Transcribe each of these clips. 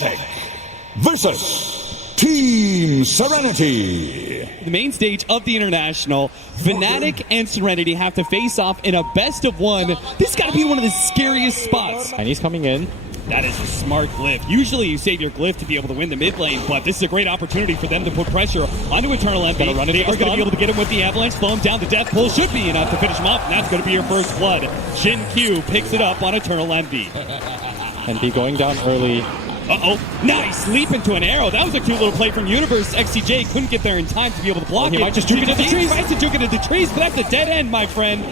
FNATIC versus Team Serenity. The main stage of the International, FNATIC and Serenity have to face off in a best of one. This has got to be one of the scariest spots. And he's coming in. That is a smart glyph. Usually you save your glyph to be able to win the mid lane, but this is a great opportunity for them to put pressure onto EternaLEnVy. They are going to be able to get him with the avalanche, slow him down. The death pull should be enough to finish him off, and that's going to be your first blood. XinQ picks it up on EternaLEnVy. And be going down early. Uh-oh, nice leap into an arrow. That was a cute little play from Universe. XCJ couldn't get there in time to be able to block it. He might just juke it into the trees. Tries to juke it into the trees, but that's a dead end, my friend.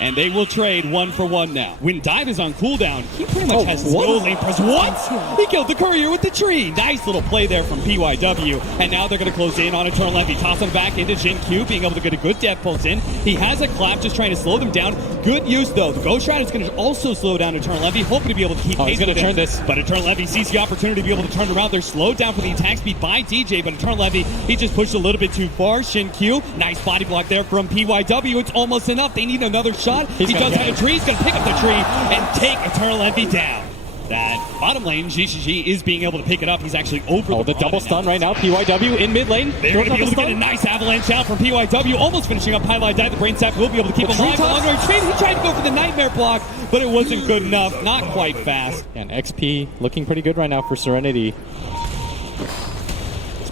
And they will trade 1-for-1 now. When Dive is on cooldown, he pretty much has no lane press. What? He killed the courier with the tree. Nice little play there from PYW. And now they're going to close in on EternaLEnVy. Tossing back into XinQ, being able to get a good death pulse in. He has a clap, just trying to slow them down. Good use, though. The Ghost Rider is going to also slow down EternaLEnVy, hoping to be able to keep pace. He's going to turn this. But EternaLEnVy sees the opportunity to be able to turn around. They're slowed down for the attack speed by DJ, but EternaLEnVy, he just pushed a little bit too far. XinQ, nice body block there from PYW. It's almost enough. They need another shot. He does have a tree. He's going to pick up the tree and take EternaLEnVy down. That bottom lane, zhizhizhi, is being able to pick it up. He's actually over the double stun right now. PYW in mid lane. They're going to be able to get a nice avalanche out from PYW. Almost finishing up pieliedie. The brain sap will be able to keep him alive. He tried to go for the nightmare block, but it wasn't good enough. Not quite fast. And XP looking pretty good right now for Serenity.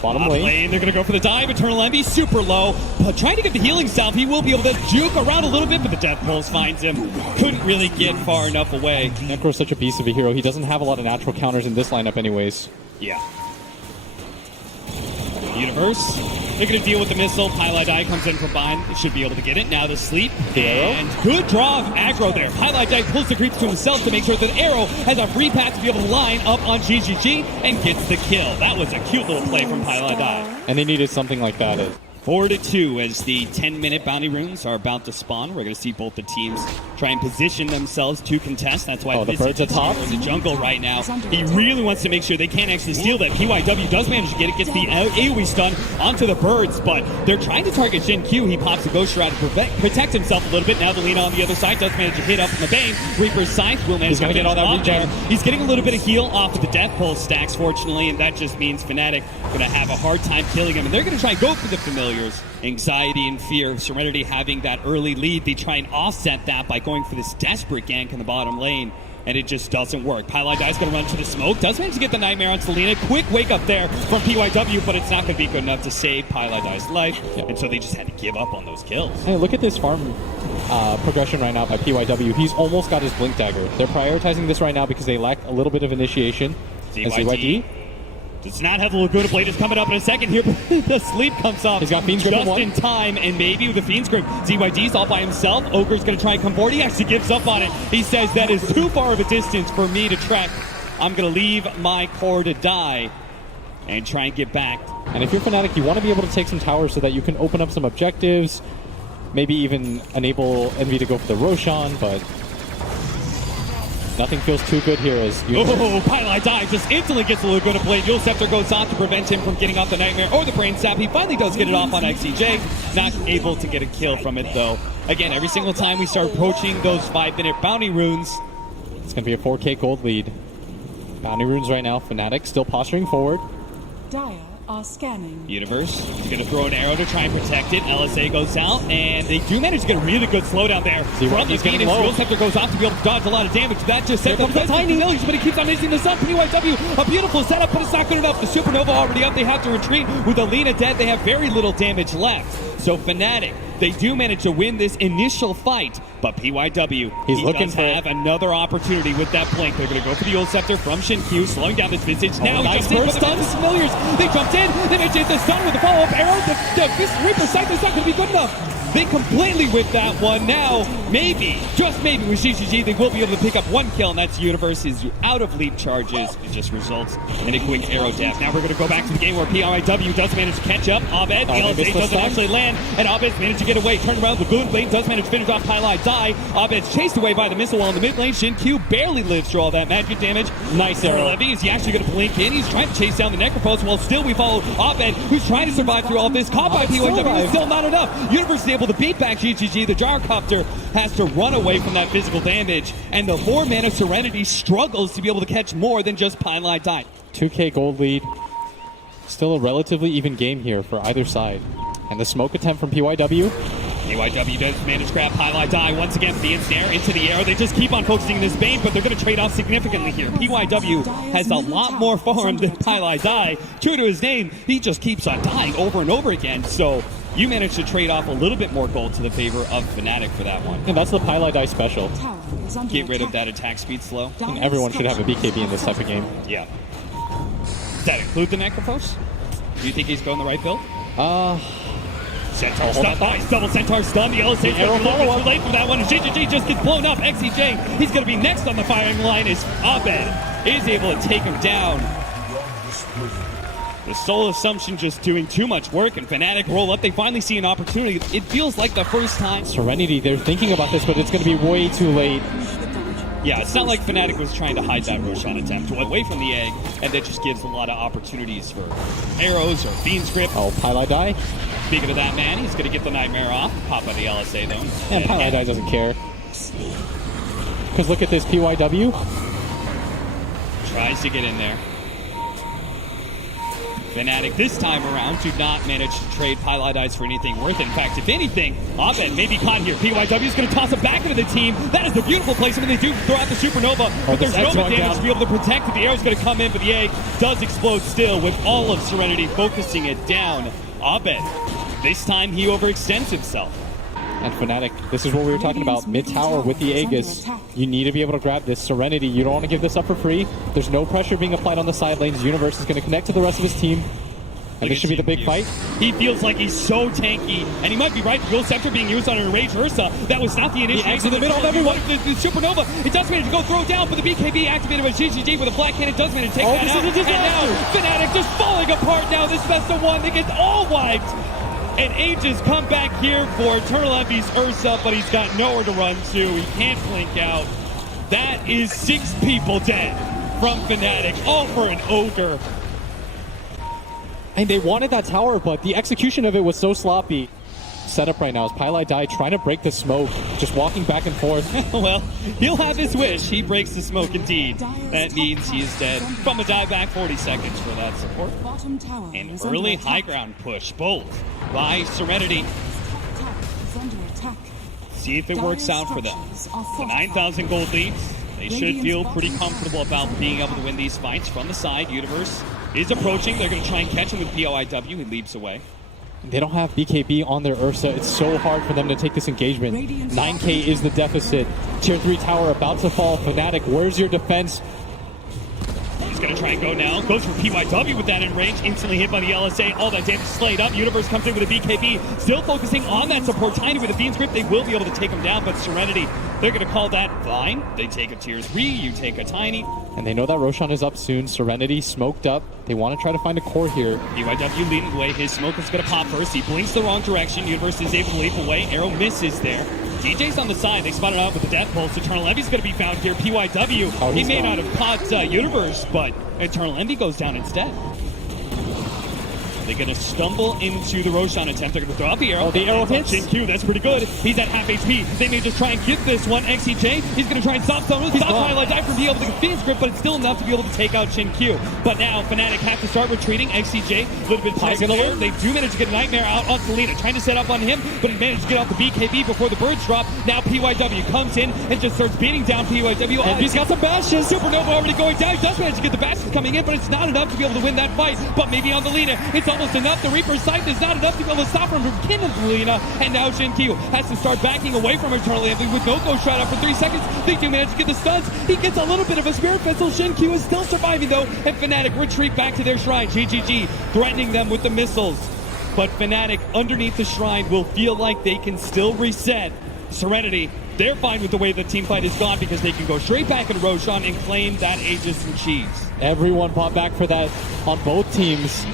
Bottom lane. They're going to go for the dive. EternaLEnVy super low, but trying to get the healing salve. He will be able to juke around a little bit, but the death pulse finds him. Couldn't really get far enough away. Necro's such a beast of a hero. He doesn't have a lot of natural counters in this lineup anyways. Yeah. Universe, they're going to deal with the missile. pieliedie comes in from behind. They should be able to get it. Now the sleep. And good draw of aggro there. pieliedie pulls the creeps to himself to make sure that Arrow has a free path to be able to line up on zhizhizhi and gets the kill. That was a cute little play from pieliedie. And they needed something like that. 4-2 as the 10-minute bounty runes are about to spawn. We're going to see both the teams try and position themselves to contest. That's why the bird's atop in the jungle right now. He really wants to make sure they can't actually steal that. PYW does manage to get it, gets the AoE stun onto the birds, but they're trying to target XinQ. He pops the Ghost Rider to protect himself a little bit. Now the Lina on the other side does manage to hit up from the Bane. Reaper's Scythe will manage to get all that regen. He's getting a little bit of heal off of the Death Pulse stacks, fortunately, and that just means FNATIC going to have a hard time killing him, and they're going to try and go for the familiars. Anxiety and fear of Serenity having that early lead. They try and offset that by going for this desperate gank in the bottom lane, and it just doesn't work. pieliedie is going to run to the smoke. Does manage to get the Nightmare on Selena. Quick wake up there from PYW, but it's not going to be good enough to save pieliedie's life, and so they just had to give up on those kills. Hey, look at this farm progression right now by PYW. He's almost got his Blink Dagger. They're prioritizing this right now because they lack a little bit of initiation. ZYD does not have the Laguna Blade is coming up in a second here, but the sleep comes off. He's got Fiend's Grip just in time, and maybe with the Fiend's Grip, ZYD's all by himself. Ogre's going to try and come forward. He actually gives up on it. He says that is too far of a distance for me to trek. I'm going to leave my core to die and try and get back. And if you're FNATIC, you want to be able to take some towers so that you can open up some objectives, maybe even enable Envy to go for the Roshan, but nothing feels too good here as pieliedie just instantly gets the Laguna Blade. Yule Scepter goes off to prevent him from getting off the Nightmare or the Brain Sap. He finally does get it off on XCJ. Not able to get a kill from it, though. Again, every single time we start approaching those 5-minute bounty runes, it's going to be a 4K gold lead. Bounty runes right now. FNATIC still posturing forward. Dire are scanning. Universe is going to throw an arrow to try and protect it. LSA goes out, and they do manage to get a really good slowdown there. From the feet, and Yule Scepter goes off to be able to dodge a lot of damage. That just sets up the tiny village, but he keeps on missing the sun. PYW, a beautiful setup, but it's not good enough. The Supernova already up. They have to retreat. With Alina dead, they have very little damage left. So FNATIC, they do manage to win this initial fight, but PYW, he's looking to have another opportunity with that blink. They're going to go for the Yule Scepter from XinQ, slowing down this Visage. Now he jumps in for the familiars. They jumped in, they managed to hit the stun with the follow-up arrow. The Reaper Scythe is not going to be good enough. They completely whipped that one. Now, maybe, just maybe, with zhizhizhi, they will be able to pick up one kill, and that's Universe is out of leap charges. It just results in a quick arrow death. Now we're going to go back to the game where PYW does manage to catch up. Abed, the LSA doesn't actually land, and Abed managed to get away. Turn around, Lagoon Blade does manage to finish off pieliedie. Abed's chased away by the missile while in the mid lane. XinQ barely lives through all that magic damage. Nice arrow. EternaLEnVy, is he actually going to blink in? He's trying to chase down the Necropulse, while still we follow Abed, who's trying to survive through all this. Caught by PYW, still not enough. Universe is able to beat back zhizhizhi. The Gyrocopter has to run away from that physical damage, and the 4-mana Serenity struggles to be able to catch more than just pieliedie. 2k gold lead. Still a relatively even game here for either side. And the smoke attempt from PYW. PYW does manage to grab pieliedie once again. The ensnare into the air. They just keep on focusing this Bane, but they're going to trade off significantly here. PYW has a lot more farm than pieliedie. True to his name, he just keeps on dying over and over again. So you managed to trade off a little bit more gold to the favor of FNATIC for that one. And that's the pieliedie special. Get rid of that attack speed slow. And everyone should have a BKB in this type of game. Yeah. Does that include the Necropulse? Do you think he's going the right build? Centaur stun, nice double Centaur stun. The LSA is going to be a little bit too late for that one. zhizhizhi just gets blown up. XCJ, he's going to be next on the firing line as Abed is able to take him down. The Soul Assumption just doing too much work, and FNATIC roll up. They finally see an opportunity. It feels like the first time. Serenity, they're thinking about this, but it's going to be way too late. Yeah, it's not like FNATIC was trying to hide that Roshan attempt away from the egg, and that just gives a lot of opportunities for arrows or Fiend's Grip. Oh, pieliedie. Speaking of that man, he's going to get the Nightmare off. Pop out the LSA though. And pieliedie doesn't care. Because look at this, PYW. Tries to get in there. FNATIC this time around do not manage to trade pieliedies for anything worth it. In fact, if anything, Abed may be caught here. PYW is going to toss him back into the team. That is the beautiful placement. They do throw out the Supernova, but there's no damage to be able to protect it. The arrow's going to come in, but the egg does explode still with all of Serenity focusing it down. Abed, this time he overextends himself. And FNATIC, this is what we were talking about. Mid-tower with the Aegis. You need to be able to grab this. Serenity, you don't want to give this up for free. There's no pressure being applied on the side lanes. Universe is going to connect to the rest of his team. And this should be the big fight. He feels like he's so tanky, and he might be right. The Ghost Scepter being used on an Enraged Ursa. That was not the initiation. In the middle of everyone. The Supernova, it does manage to go throw down, but the BKB activated by zhizhizhi with a Black Cannon does manage to take that out. And now FNATIC just falling apart now. This best of one, they get all wiped. And Aegis come back here for EternaLEnVy's Ursa, but he's got nowhere to run to. He can't blink out. That is 6 people dead from FNATIC, all for an Ogre. And they wanted that tower, but the execution of it was so sloppy. Setup right now is pieliedie trying to break the smoke, just walking back and forth. Well, he'll have his wish. He breaks the smoke indeed. That means he is dead. From a dive back, 40 seconds for that support. An early high ground push, bold by Serenity. See if it works out for them. The 9,000 gold leads. They should feel pretty comfortable about being able to win these fights from the side. Universe is approaching. They're going to try and catch him with PYW. He leaps away. They don't have BKB on their Ursa. It's so hard for them to take this engagement. 9k is the deficit. Tier 3 tower about to fall. FNATIC, where's your defense? He's going to try and go now. Goes for PYW with that in range. Instantly hit by the LSA. All that damage slayed up. Universe comes in with a BKB. Still focusing on that support. Tiny with a Fiend's Grip. They will be able to take him down, but Serenity, they're going to call that fine. They take a tier 3. You take a Tiny. And they know that Roshan is up soon. Serenity smoked up. They want to try to find a core here. PYW leading the way. His smoke is going to pop first. He blinks the wrong direction. Universe is able to leap away. Arrow misses there. DJ's on the side. They spotted out with the Death Pulse. EternaLEnVy's going to be found here. PYW, he may not have caught Universe, but EternaLEnVy goes down instead. They're going to stumble into the Roshan attempt. They're going to throw out the arrow. Oh, the arrow hits. XinQ, that's pretty good. He's at half HP. They may just try and get this one. XCJ, he's going to try and stop someone. Stop pieliedie from being able to get Fiend's Grip, but it's still enough to be able to take out XinQ. But now FNATIC have to start retreating. XCJ, a little bit poison there. They do manage to get a Nightmare out on Selena, trying to set up on him, but he managed to get off the BKB before the birds drop. Now PYW comes in and just starts beating down PYW. And he's got some bashes. Supernova already going down. He does manage to get the bashes coming in, but it's not enough to be able to win that fight. But maybe on the leader, it's almost enough. The Reaper's sight is not enough to be able to stop him from killing Selena. And now XinQ has to start backing away from EternaLEnVy with no ghost shot out for 3 seconds. They do manage to get the stuns. He gets a little bit of a Spirit Pistol. XinQ is still surviving though, and FNATIC retreat back to their shrine. zhizhizhi threatening them with the missiles. But FNATIC underneath the shrine will feel like they can still reset. Serenity They're fine with the way the team fight is gone because they can go straight back into Roshan and claim that Aegis and Cheese. Everyone bought back for that on both teams,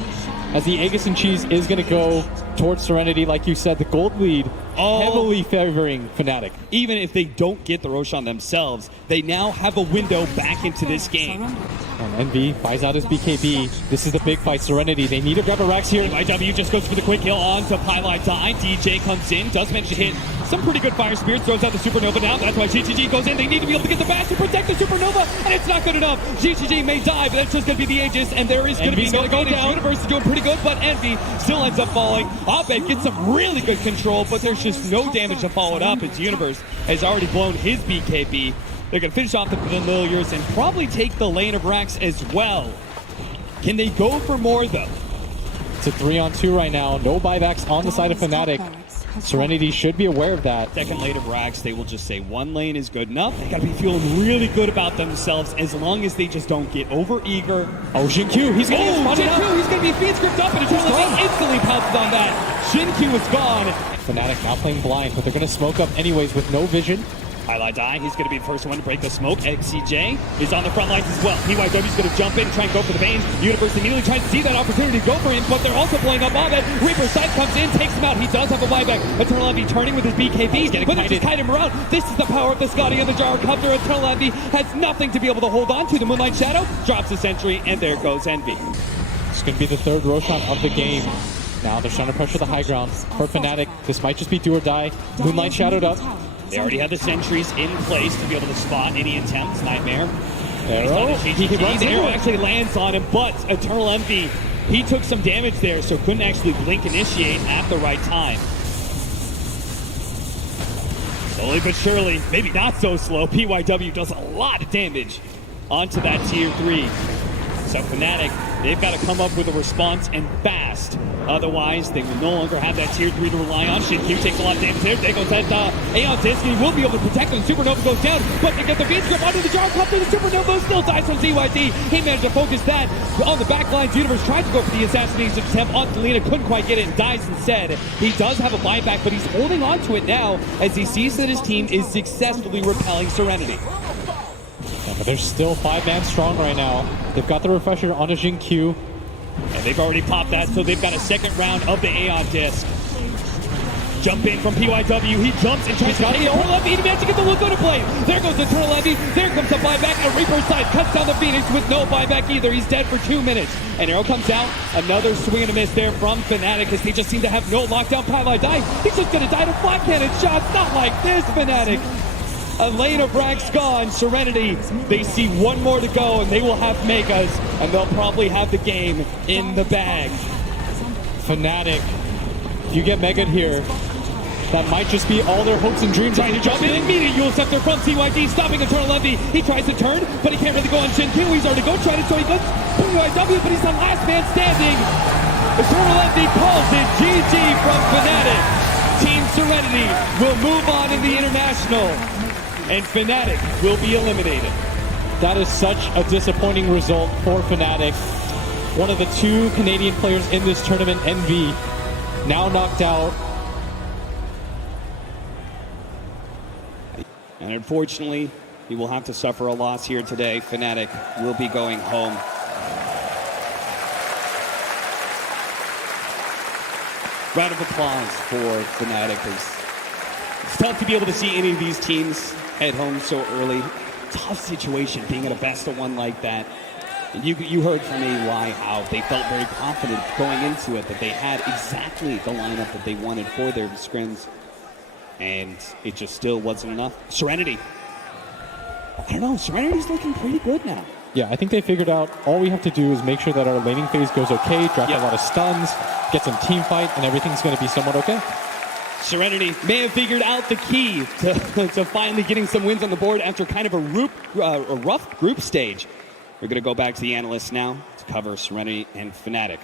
as the Aegis and Cheese is going to go towards Serenity. Like you said, the gold lead heavily favoring FNATIC. Even if they don't get the Roshan themselves, they now have a window back into this game. And EnVy buys out his BKB. This is the big fight. Serenity, they need to grab a Rex here. TI8 just goes for the quick kill on to pieliedie. DJ comes in, does manage to hit some pretty good fire spirits, throws out the Supernova now. That's why zhizhizhi goes in. They need to be able to get the bash to protect the Supernova, and it's not good enough. zhizhizhi may die, but that's just going to be the Aegis, and there is going to be no go down. Universe is doing pretty good, but EnVy still ends up falling. Abed gets some really good control, but there's just no damage to follow it up. Its Universe has already blown his BKB. They're going to finish off the Familiars and probably take the lane of Rax as well. Can they go for more, though? It's a 3-on-2 right now. No buybacks on the side of FNATIC. Serenity should be aware of that. Second lane of Rax, they will just say one lane is good enough. They got to be feeling really good about themselves as long as they just don't get over-eager. Oh, XinQ, he's going to get spotted up. XinQ, he's going to be feed script up, and EternaLEnVy instantly pounces on that. XinQ is gone. FNATIC now playing blind, but they're going to smoke up anyways with no vision. pieliedie, he's going to be the first one to break the smoke. XCJ is on the front lines as well. PYW is going to jump in, try and go for the veins. Universe immediately tries to see that opportunity to go for him, but they're also blowing up Abed. Reaper Sight comes in, takes him out. He does have a buyback. EternaLEnVy turning with his BKB, but they just kite him around. This is the power of the Scotty and the Gyrocopter. EternaLEnVy has nothing to be able to hold on to. The Moonlight Shadow drops the sentry, and there goes EnVy. It's going to be the third Roshan of the game. Now they're trying to pressure the high ground. For FNATIC, this might just be do or die. Moonlight shadowed up. They already had the sentries in place to be able to spot any attempts. Nightmare. Arrow. He runs the arrow actually lands on him, but EternaLEnVy, he took some damage there, so couldn't actually blink initiate at the right time. Slowly but surely, maybe not so slow, PYW does a lot of damage onto that tier 3. So FNATIC, they've got to come up with a response and fast. Otherwise, they will no longer have that tier 3 to rely on. XinQ takes a lot of damage there. There goes that Aeon Disc. He will be able to protect him. Supernova goes down, but they get the V-Script onto the Gyrocopter. The Supernova still dies from ZYD. He managed to focus that on the back lines. Universe tried to go for the assassination attempt on Selena. Couldn't quite get it and dies instead. He does have a buyback, but he's holding on to it now as he sees that his team is successfully repelling Serenity. Yeah, but they're still 5-man strong right now. They've got the refresher on a XinQ. And they've already popped that, so they've got a second round of the Aeon Disc. Jump in from PYW. He jumps and tries to take EternaLEnVy. He managed to get the look to play. There goes EternaLEnVy. There comes the buyback. And Reaper Sight cuts down the Phoenix with no buyback either. He's dead for 2 minutes. And arrow comes out. Another swing and a miss there from FNATIC as they just seem to have no lockdown. pieliedie. He's just going to die to flat cannon shots. Not like this, FNATIC. A lane of Rax gone. Serenity, they see one more to go, and they will have Megas, and they'll probably have the game in the bag. FNATIC, if you get Mega here, that might just be all their hopes and dreams. Trying to jump in immediate Yule Scepter from TYD, stopping EternaLEnVy. He tries to turn, but he can't really go on XinQ. He's already go tried it, so he goes PYW, but he's the last man standing. EternaLEnVy calls it GG from FNATIC. Team Serenity will move on in the International, and FNATIC will be eliminated. That is such a disappointing result for FNATIC. One of the 2 Canadian players in this tournament, EnVy, now knocked out. And unfortunately, he will have to suffer a loss here today. FNATIC will be going home. Round of applause for FNATIC. It's tough to be able to see any of these teams head home so early. Tough situation being at a best of 1 like that. And you heard from AY how they felt very confident going into it, that they had exactly the lineup that they wanted for their scrims. And it just still wasn't enough. Serenity. I don't know, Serenity's looking pretty good now. Yeah, I think they figured out all we have to do is make sure that our laning phase goes okay, drop a lot of stuns, get some team fight, and everything's going to be somewhat okay. Serenity may have figured out the key to finally getting some wins on the board after kind of a rough group stage. We're going to go back to the analysts now to cover Serenity and FNATIC.